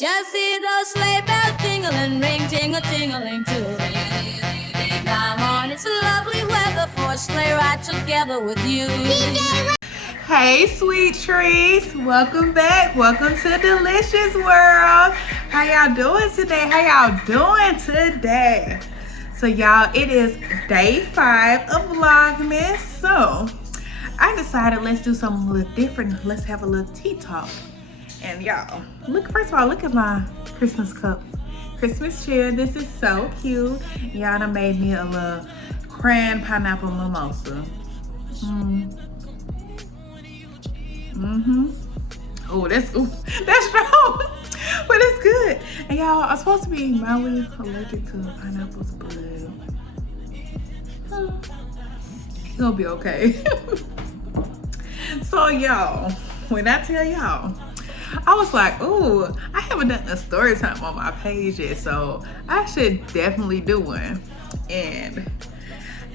Just see those sleigh bells jingling, ring, tingle, tingling too. Come on, it's lovely weather for a sleigh ride together with you. Hey, sweet trees, welcome back. Welcome to Delicious World. How y'all doing today? So y'all, it is day 5 of Vlogmas. So I decided let's do something a little different. Let's have a little tea talk. And y'all, first of all, look at my Christmas cup. Christmas cheer. This is so cute. Y'all done made me a little cran pineapple mimosa. Oh, that's strong, but it's good. And y'all, I'm supposed to be mildly allergic to pineapples, but it'll be okay. So y'all, when I tell y'all, I was like, ooh, I haven't done a story time on my page yet, so I should definitely do one. And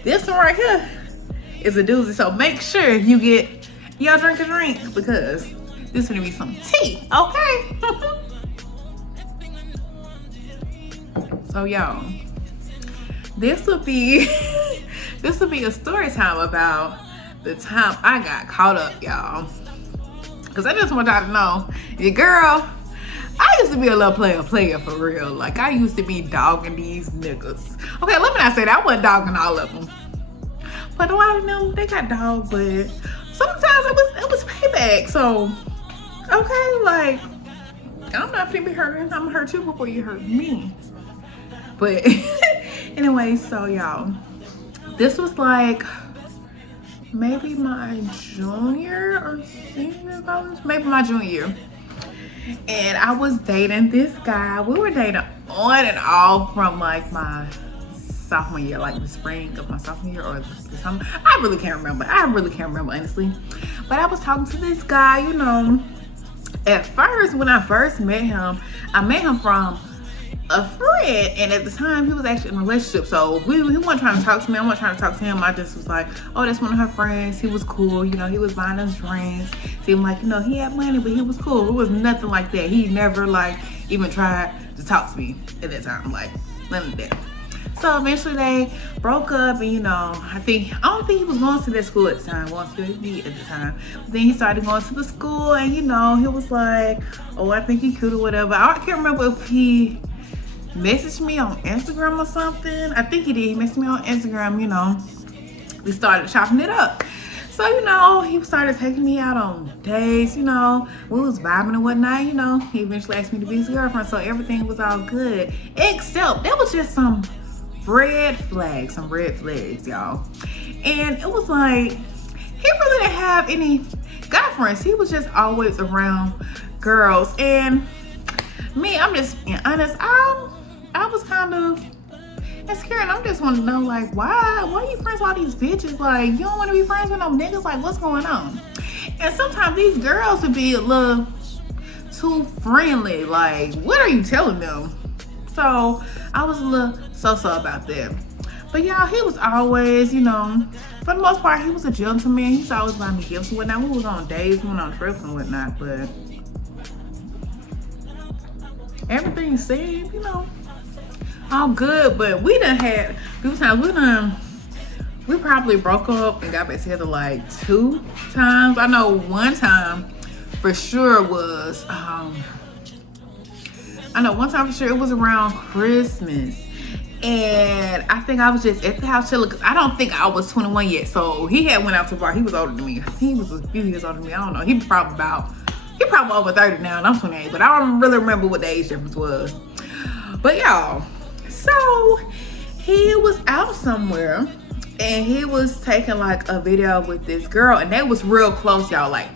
this one right here is a doozy, so make sure you get y'all drink a drink because this is gonna be some tea, okay? So y'all, this will be a story time about the time I got caught up, y'all. Cause I just want y'all to know, your girl, I used to be a little player for real. Like I used to be dogging these niggas. Okay, let me not say that. I wasn't dogging all of them, but a lot of them, they got dogged, but sometimes it was payback. So, okay, like, I'm not finna be hurting. I'm gonna hurt you before you hurt me. But anyway, so y'all, this was like maybe my junior or senior college, maybe my junior year. And I was dating this guy. We were dating on and off from like my sophomore year, like the spring of my sophomore year or the summer. I really can't remember honestly. But I was talking to this guy, you know. At first, when I first met him, I met him from a friend, and at the time he was actually in a relationship, so he wasn't trying to talk to me. I wasn't trying to talk to him. I just was like, oh, that's one of her friends. He was cool, you know. He was buying us drinks. Seemed like, you know, he had money, but he was cool. It was nothing like that. He never like even tried to talk to me at that time, like none of that. So eventually they broke up, and you know, I don't think he was going to that school at the time. Well, still he at the time. But then he started going to the school, and you know, he was like, oh, I think he could or whatever. I can't remember if he messaged me on Instagram or something. I think he did. He messaged me on Instagram, you know. We started chopping it up. So, you know, he started taking me out on dates, you know. We was vibing and whatnot, you know. He eventually asked me to be his girlfriend, so everything was all good. Except there was just some red flags, y'all. And it was like, he really didn't have any guy friends. He was just always around girls. And me, I'm just being honest, I was kind of insecure, and I just want to know, like, why are you friends with all these bitches? Like, you don't want to be friends with no niggas? Like, what's going on? And sometimes these girls would be a little too friendly. Like, what are you telling them? So I was a little so about that. But y'all, he was always, you know, for the most part, he was a gentleman. He's always buying me gifts and whatnot. We was on dates, we went on trips and whatnot, but everything seemed, you know, all good. But we done had a few times, we probably broke up and got back together like 2 times. I know one time for sure was, it was around Christmas. And I think I was just at the house chilling because I don't think I was 21 yet. So he had went out to the bar. He was older than me. He was a few years older than me. I don't know. He probably over 30 now, and I'm 28. But I don't really remember what the age difference was. But y'all, so he was out somewhere and he was taking like a video with this girl, and they was real close, y'all. Like,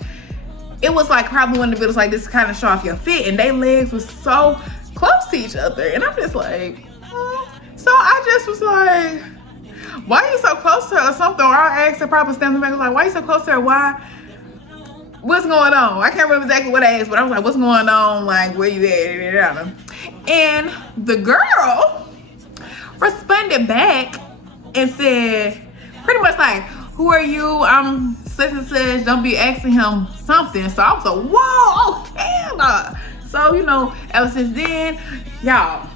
it was like probably one of the videos like this kind of show off your fit, and their legs was so close to each other. And I'm just like, so I just was like, why are you so close to her or something? Or I asked her, probably standing back, like, why are you so close to her? What's going on? I can't remember exactly what I asked, but I was like, what's going on? Like, where you at? And the girl responded back and said, pretty much like, who are you? I'm such and such. Don't be asking him something. So I was like, whoa, oh, hell no. So, you know, ever since then, y'all,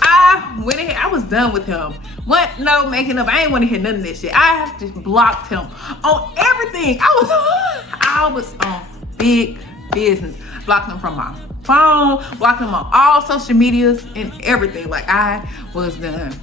I went ahead, I was done with him. What? No making up. I ain't want to hear none of this shit. I just blocked him on everything. I was on big business. Blocked him from my phone, blocked him on all social medias and everything. Like, I was done.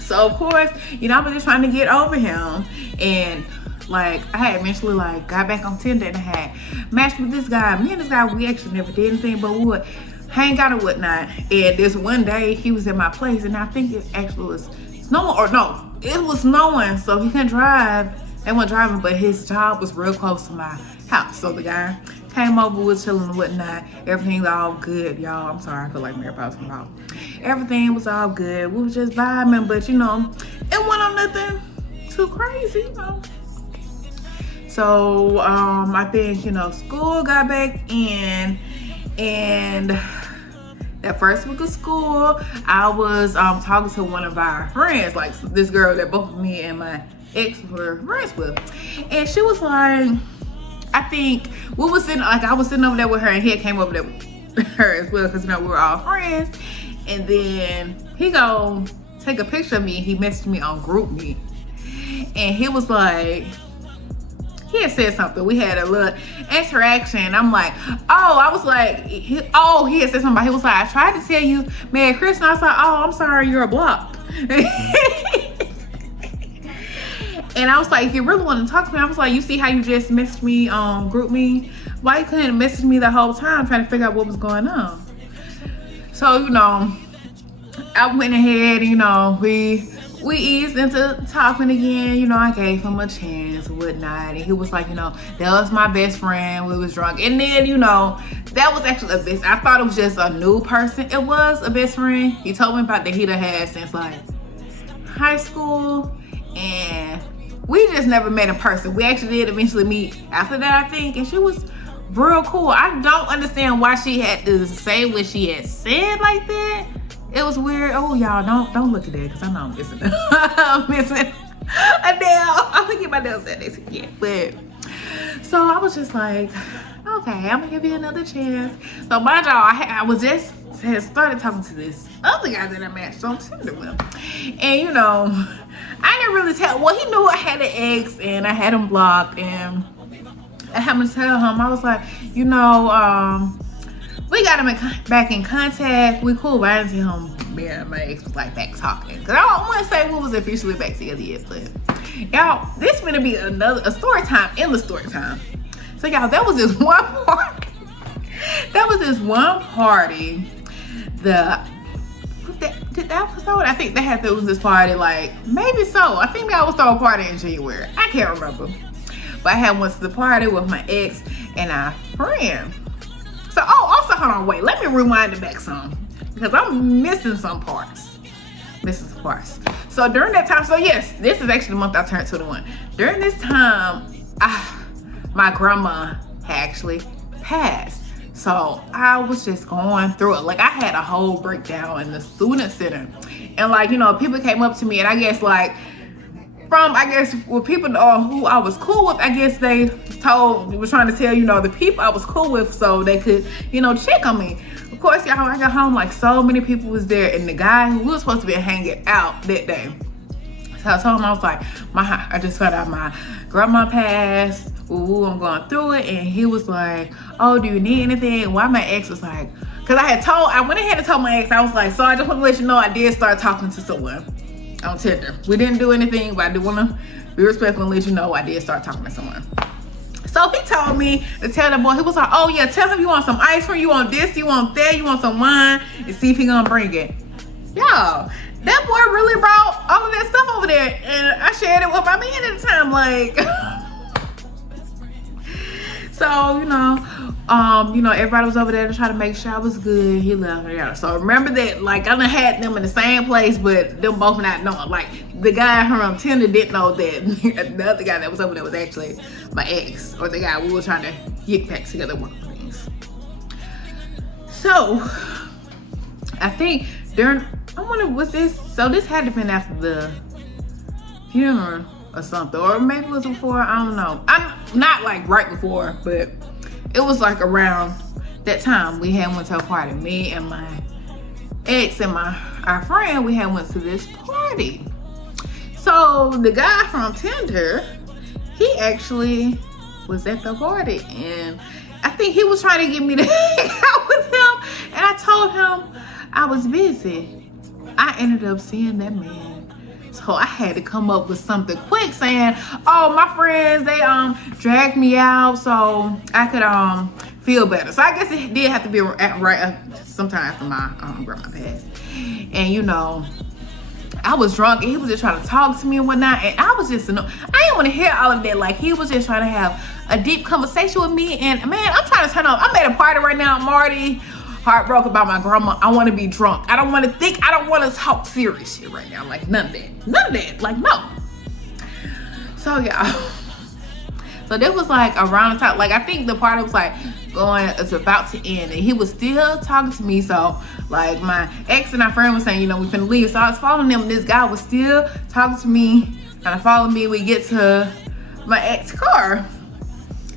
So of course, you know, I was just trying to get over him, and like I had eventually like got back on Tinder and I had matched with this guy. Me and this guy, we actually never did anything, but we would hang out and whatnot. And this one day he was at my place, and I think it actually was snowing, or no, it was snowing, so he couldn't drive. They weren't driving, but his job was real close to my house. So the guy came over, was chilling and whatnot. Everything's all good, y'all. I'm sorry, I feel like Mary Poppins about. Everything was all good. We was just vibing, but you know, it wasn't on nothing too crazy, you know. So I think, you know, school got back in, and that first week of school, I was talking to one of our friends, like this girl that both me and my ex were friends with, and she was like, I think we was sitting, like I was sitting over there with her, and he had came over there with her as well, because you know we were all friends. And then he go take a picture of me, and he messaged me on GroupMe, and he was like, he had said something. We had a little interaction. I'm like, oh, I was like, he had said something. He was like, I tried to tell you Merry Christmas. I was like, oh, I'm sorry, you're blocked. And I was like, if you really want to talk to me, I was like, you see how you just messaged me on GroupMe? Why you couldn't message me the whole time trying to figure out what was going on? So, you know, I went ahead, you know, we eased into talking again. You know, I gave him a chance and whatnot. And he was like, you know, that was my best friend. We was drunk. And then, you know, that was actually a best, I thought it was just a new person. It was a best friend. He told me about that he done had since like high school. And we just never met in person. We actually did eventually meet after that, I think. And she was real cool. I don't understand why she had to say what she had said like that. It was weird. Oh, y'all, don't look at that, because I know I'm missing I'm missing a nail. I'm gonna get my nails done next week. But so I was just like, okay, I'm gonna give you another chance. So mind y'all, I was just had started talking to this other guy that I matched on Tinder with. And you know, I didn't really tell, well, he knew I had an ex and I had him blocked, and I happened to tell him, I was like, you know, we got him back in contact. We cool, but I didn't tell him, yeah, my ex was like back talking. Cause I don't want to say we was officially back together yet, but y'all, this gonna be a story time in the story time. So y'all, that was this one party. That was this one party. That episode, I think they had to was this party, like maybe so. I think I was throwing a party in January. I can't remember. But I had went to the party with my ex and our friend. So, also, hold on, wait. Let me rewind it back some, because I'm missing some parts. So during that time, so yes, this is actually the month I turned 21. During this time, my grandma had actually passed. So I was just going through it. Like, I had a whole breakdown in the student center. And like, you know, people came up to me, and I guess like, with people who I was cool with, I guess they was trying to tell, you know, the people I was cool with so they could, you know, check on me. Of course, y'all, I got home, like so many people was there, and the guy who was supposed to be hanging out that day. So I told him, I was like, I just found out my grandma passed. Ooh, I'm going through it. And he was like, oh, do you need anything? Why my ex was like, because I went ahead and told my ex, I was like, so I just want to let you know I did start talking to someone on Tinder. We didn't do anything, but I do want to be respectful and let you know I did start talking to someone. So he told me to tell that boy, he was like, oh yeah, tell him you want some ice cream, you want this, you want that, you want some wine, and see if he gonna bring it. Y'all, that boy really brought all of that stuff over there, and I shared it with my man at the time, like. So, you know, everybody was over there to try to make sure I was good. He left. So remember that, like, I done had them in the same place, but them both not knowing. Like, the guy from Tinder didn't know that the other guy that was over there was actually my ex, or the guy we were trying to get back together with things. So, I think so this had to have been after the funeral or something, or maybe it was before, I don't know. I'm not like right before, but it was like around that time we had went to a party. Me and my ex and our friend, we had went to this party. So the guy from Tinder, he actually was at the party, and I think he was trying to get me to hang out with him, and I told him I was busy. I ended up seeing that man, so I had to come up with something quick, saying, "Oh, my friends, they dragged me out so I could feel better." So I guess it did have to be right sometime after my grandma passed, and you know, I was drunk and he was just trying to talk to me and whatnot, and I was just I didn't want to hear all of that. Like, he was just trying to have a deep conversation with me, and man, I'm trying to turn up. I'm at a party right now. I'm already heartbroken about my grandma. I want to be drunk. I don't want to think. I don't want to talk serious shit right now. Like, none of that. Like, no. So yeah. So that was like around the time. Like, I think the party was like it's about to end, and he was still talking to me. So like, my ex and our friend was saying, you know, we finna leave. So I was following him. This guy was still talking to me, trying to follow me. We get to my ex's car,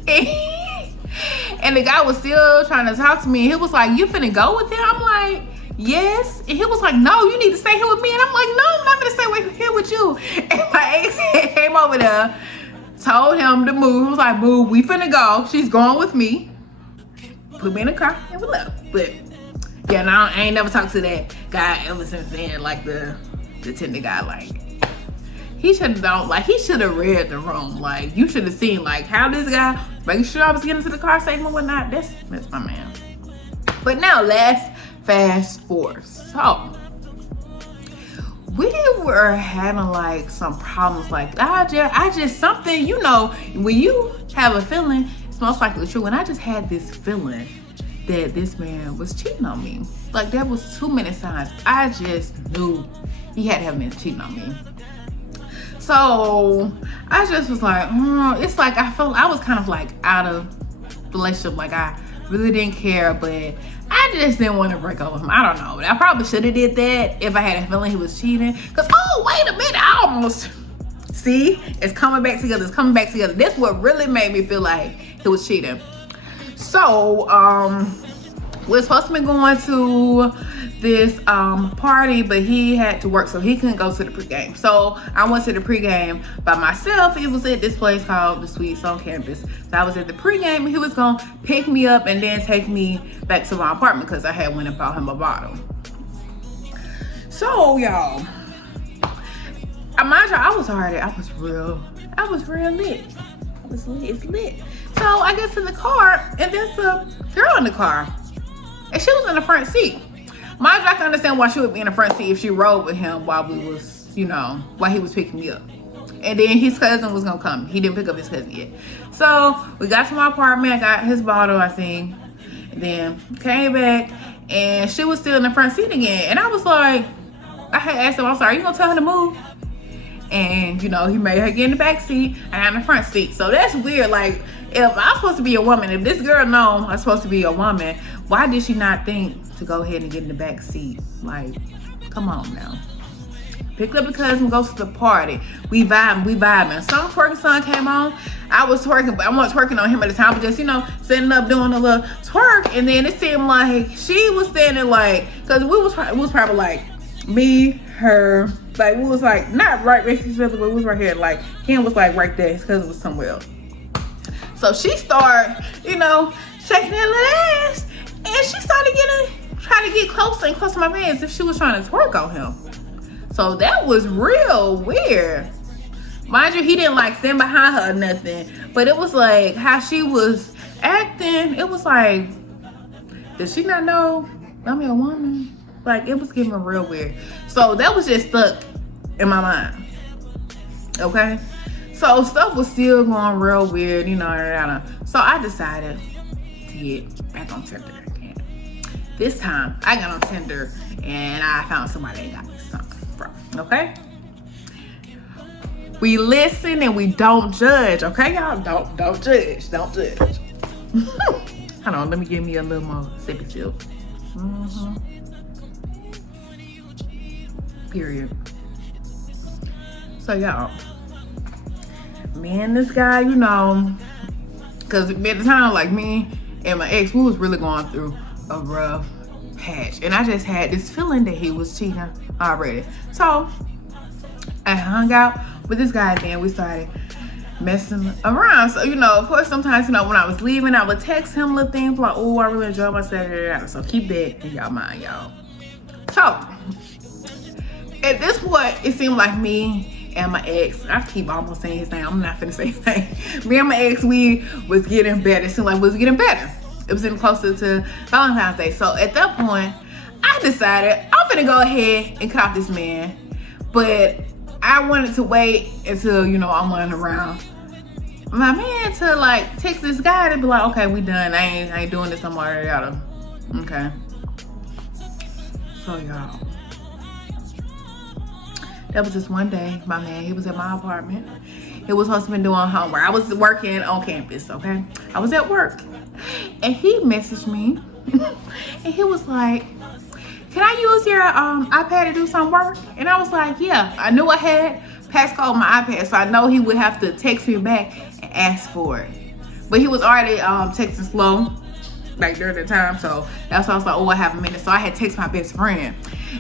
and the guy was still trying to talk to me. And he was like, "You finna go with him?" I'm like, "Yes." And he was like, "No, you need to stay here with me." And I'm like, "No, I'm not gonna stay here with you." And my ex came over there, told him to move. He was like, "Boo, we finna go. She's going with me." Put me in the car and we left. But yeah, now I ain't never talked to that guy ever since then. Like the Tinder guy, like, he should have read the room. Like, you should have seen like how this guy making sure I was getting to the car safe and whatnot. That's my man. But now let's fast forward. So we were having like some problems. Like, I just something, you know, when you have a feeling, it's most likely true. And I just had this feeling that this man was cheating on me. Like, there was too many signs. I just knew he had to have been cheating on me. So I just was like, it's like I felt I was kind of like out of the relationship. Like, I really didn't care, but I just didn't want to break up with him. I don't know. I probably should have did that if I had a feeling he was cheating. Cause wait a minute, I almost see it's coming back together. It's coming back together. This what really made me feel like he was cheating. So we're supposed to be going to this party, but he had to work, so he couldn't go to the pregame. So I went to the pregame by myself. It was at this place called the Suites on campus. So I was at the pregame, and he was gonna pick me up and then take me back to my apartment because I had went and bought him a bottle. So y'all, mind you, I was real lit. It's lit. So I get to the car, and there's a girl in the car, and she was in the front seat. Mind you, I can understand why she would be in the front seat if she rode with him while he was picking me up. And then his cousin was gonna come. He didn't pick up his cousin yet. So we got to my apartment. I got his bottle, I think. And then came back, and she was still in the front seat again. And I was like, I had asked him, I'm sorry, are you gonna tell her to move? And you know, he made her get in the back seat and I'm in the front seat. So that's weird. Like, if I'm supposed to be a woman, if this girl knows I'm supposed to be a woman, why did she not think to go ahead and get in the back seat? Like, come on now. Picked up the cousin, goes to the party. We vibing. Some twerking song came on. I was twerking, but I wasn't twerking on him at the time, but just, you know, sitting up doing a little twerk. And then it seemed like she was standing like, cause it was probably like me, her, like we was like not right next to each other, but we was right here. Like, him was like right there, his cousin was somewhere else. So she started, you know, shaking that little ass, and she started trying to get closer and closer to my man as if she was trying to twerk on him. So that was real weird. Mind you, he didn't like stand behind her or nothing, but it was like how she was acting. It was like, did she not know I'm a woman? Like, it was getting real weird. So that was just stuck in my mind. Okay? So stuff was still going real weird, you know. So I decided to get back on Tinder again. This time I got on Tinder and I found somebody that got me something from. Okay? We listen and we don't judge, okay, y'all? Don't judge. Don't judge. Hold on, let me give me a little more sippy sip. Period. So y'all, me and this guy, you know, because at the time, like, me and my ex, we was really going through a rough patch. And I just had this feeling that he was cheating already. So I hung out with this guy, then we started messing around. So, you know, of course, sometimes, you know, when I was leaving, I would text him little things like, oh, I really enjoyed my Saturday. So keep that in y'all mind, y'all. So at this point, it seemed like me and my ex, I keep almost saying his name, I'm not finna say his name. Me and my ex, we was getting better. It seemed like we was getting better. It was getting closer to Valentine's Day. So at that point, I decided I'm finna go ahead and cut off this man. But I wanted to wait until, you know, I'm running around my man to like text this guy and be like, okay, we done. I ain't doing this no more. Yada. Okay. So y'all, that was just one day. My man, he was at my apartment. He was supposed to be doing homework. I was working on campus, okay? I was at work. And he messaged me. And he was like, can I use your iPad to do some work? And I was like, yeah. I knew I had passcode on my iPad, so I know he would have to text me back and ask for it. But he was already texting slow, like during the time, so that's why I was like, oh, I have a minute. So I had text my best friend.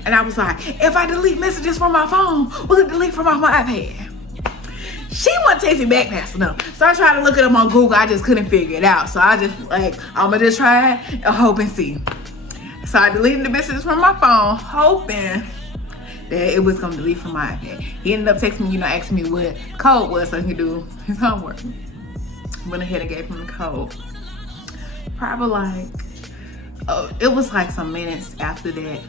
And I was like, if I delete messages from my phone, will it delete from off my iPad? She wasn't texting back fast enough. So I tried to look it up on Google. I just couldn't figure it out. So I just like, I'm gonna just try it and hope and see. So I deleted the messages from my phone, hoping that it was gonna delete from my iPad. He ended up texting me, you know, asking me what code was so he could do his homework. Went ahead and gave him the code. Probably like, it was like some minutes after that.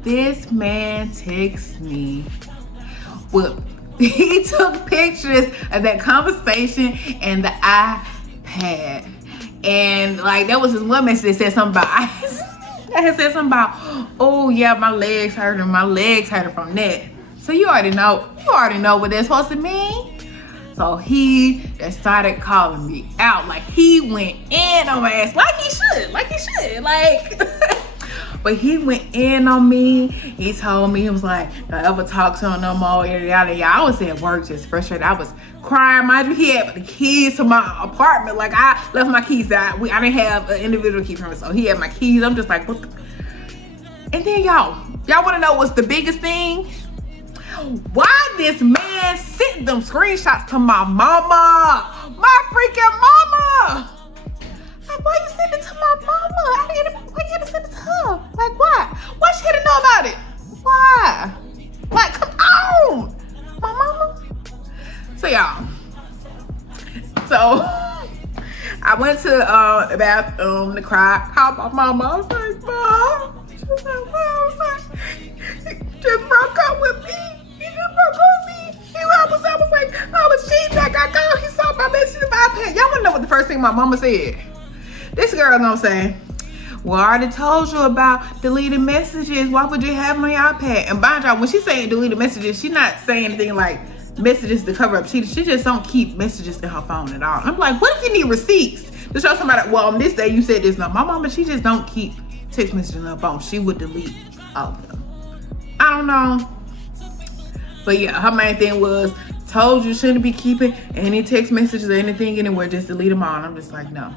This man texts me with, he took pictures of that conversation and the iPad. And like, that was his one message that said something about, I had said something about, oh yeah, my legs hurting from that. So you already know what that's supposed to mean. So he just started calling me out. Like, he went in on my ass, like he should, like, but he went in on me. He told me, he was like, don't ever talk to him no more, yada, yada, yada. I was at work just frustrated. I was crying. Mind you, he had the keys to my apartment. Like, I left my keys out. I didn't have an individual key from it, so he had my keys. I'm just like, what the? And then y'all want to know what's the biggest thing? Why this man sent them screenshots to my mama? My freaking mama! Like, why you send it to my mama? Why you had to send it to her? Like, why? Why she had to know about it? Why? Like, come on! My mama? So y'all, I went to the bathroom to cry, called my mama. I was like, Mom. She was like, Mom. I was like, just broke up with me. He just broke up with me. I was like, I was cheating. I got caught. He saw my message in my iPad. Y'all wanna know what the first thing my mama said? This girl gonna say, well, I already told you about deleted messages. Why would you have my iPad? And mind y'all, when she's saying deleted messages, she's not saying anything like messages to cover up cheating. She just don't keep messages in her phone at all. I'm like, what if you need receipts to show somebody, well, on this day you said this? No, my mama, she just don't keep text messages in her phone. She would delete all of them. I don't know. But yeah, her main thing was, told you shouldn't be keeping any text messages or anything anywhere, just delete them all. And I'm just like, no.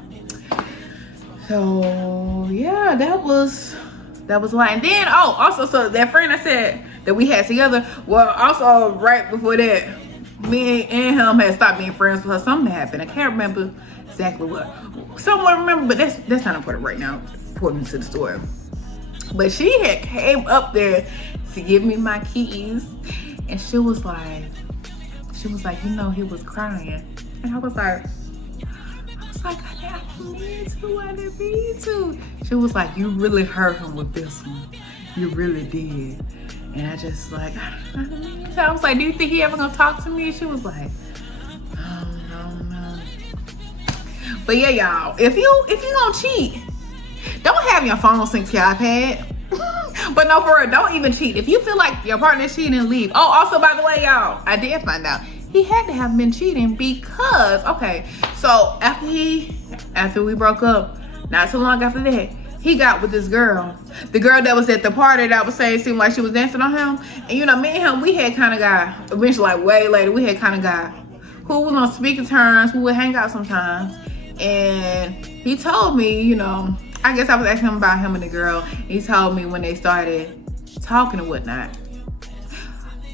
So yeah, that was why. And then, oh, also, so that friend I said that we had together, well, also right before that, me and him had stopped being friends with her. Something happened. I can't remember exactly what. Someone remember, but that's not important right now, according to the story. But she had came up there to give me my keys, and she was like, you know, he was crying. And I was like, I didn't mean to. She was like, you really hurt him with this one. You really did. And I just like, I didn't mean to. I was like, do you think he ever gonna talk to me? She was like, no. But yeah, y'all, if you gonna cheat, don't have your phone synced to your iPad. But no, for real, don't even cheat. If you feel like your partner's cheating, leave. Oh, also, by the way, y'all, I did find out he had to have been cheating because, okay, so after we broke up, not too long after that, he got with this girl. The girl that was at the party that I was saying seemed like she was dancing on him. And you know, me and him, we had kind of got, eventually like way later, we had kind of got who was on speaking terms, who would hang out sometimes. And he told me, you know, I guess I was asking him about him and the girl. He told me when they started talking and whatnot.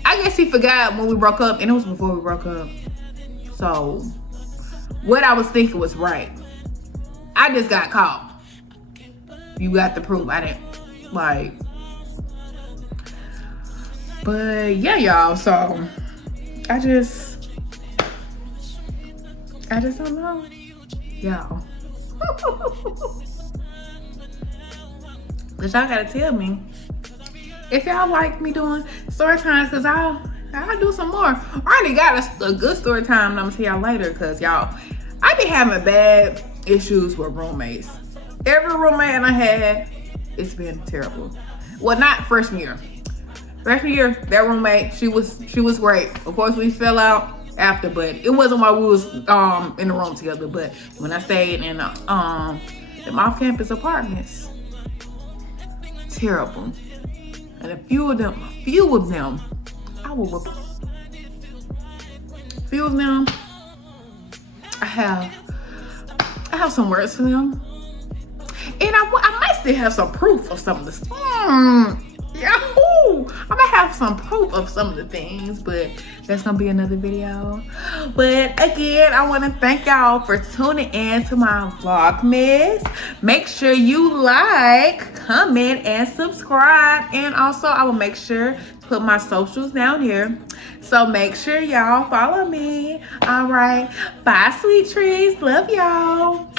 I guess he forgot when we broke up, and it was before we broke up. So what I was thinking was right. I just got caught. You got the proof. I didn't, like. But yeah, y'all. So I just don't know, y'all. But y'all gotta tell me if y'all like me doing story times, cause I'll do some more. I already got a good story time, and I'm gonna tell y'all later, cause y'all, I be having bad issues with roommates. Every roommate I had, it's been terrible. Well, not freshman year. Freshman year, that roommate, she was great. Of course, we fell out after, but it wasn't while we was in the room together. But when I stayed in them off-campus apartments, terrible. And a few of them, I will whoop. Few of them, I have some words for them, and I might still have some proof of some of this. Yahoo! I might have some proof of some of the things, but that's gonna be another video. But again, I want to thank y'all for tuning in to my Vlogmas. Make sure you like, comment, and subscribe. And also, I will make sure to put my socials down here. So make sure y'all follow me. All right. Bye, sweet trees. Love y'all.